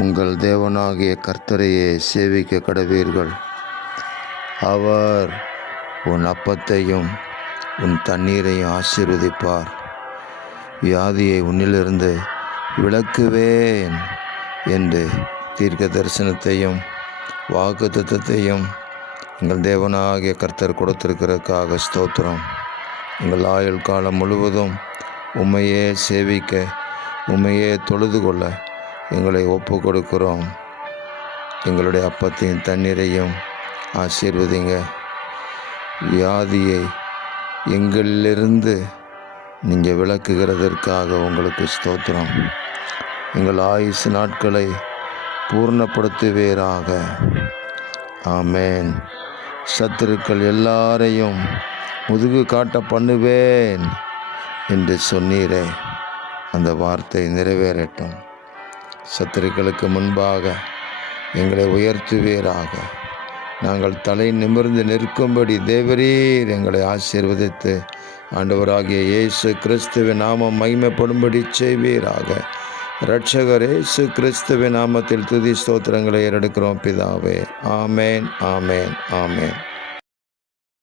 உங்கள் தேவனாகிய கர்த்தரையே சேவிக்க கடவீர்கள். அவர் உன் அப்பத்தையும் உன் தண்ணீரையும் ஆசீர்வதிப்பார். வியாதியை உன்னிலிருந்து விலக்குவேன் என்று தீர்க்க தரிசனத்தையும் வாக்குத்தத்தத்தையும் எங்கள் தேவனாகிய கர்த்தர் கொடுத்திருக்கிறதுக்காக ஸ்தோத்திரம். எங்கள் ஆயுள் காலம் முழுவதும் உம்மையே சேவிக்க, உம்மையே தொழுது கொள்ள எங்களை ஒப்பு கொடுக்கிறோம். எங்களுடைய அப்பத்தையும் தண்ணீரையும் ஆசீர்வதிங்க. வியாதியை எங்களிலிருந்து நீங்கள் விளக்குகிறதற்காக உங்களுக்கு ஸ்தோத்திரம். எங்கள் ஆயுசு நாட்களை பூர்ணப்படுத்துவீராக. ஆமேன். சத்துருக்கள் எல்லாரையும் முதுகு காட்ட பண்ணுவேன் என்று சொன்னீரே, அந்த வார்த்தை நிறைவேறட்டும். சத்துருக்களுக்கு முன்பாக எங்களை உயர்த்துவீராக. நாங்கள் தலை நிமிர்ந்து நிற்கும்படி தேவரீர் எங்களை ஆசீர்வதித்து ஆண்டவராகிய இயேசு கிறிஸ்துவின் நாமம் மகிமைப்படும்படி செய்வீராக. இரட்சகர் இயேசு கிறிஸ்துவின் நாமத்தில் துதி ஸ்தோத்திரங்களை ஏறெடுக்கிறோம் பிதாவே. ஆமேன், ஆமேன், ஆமேன்.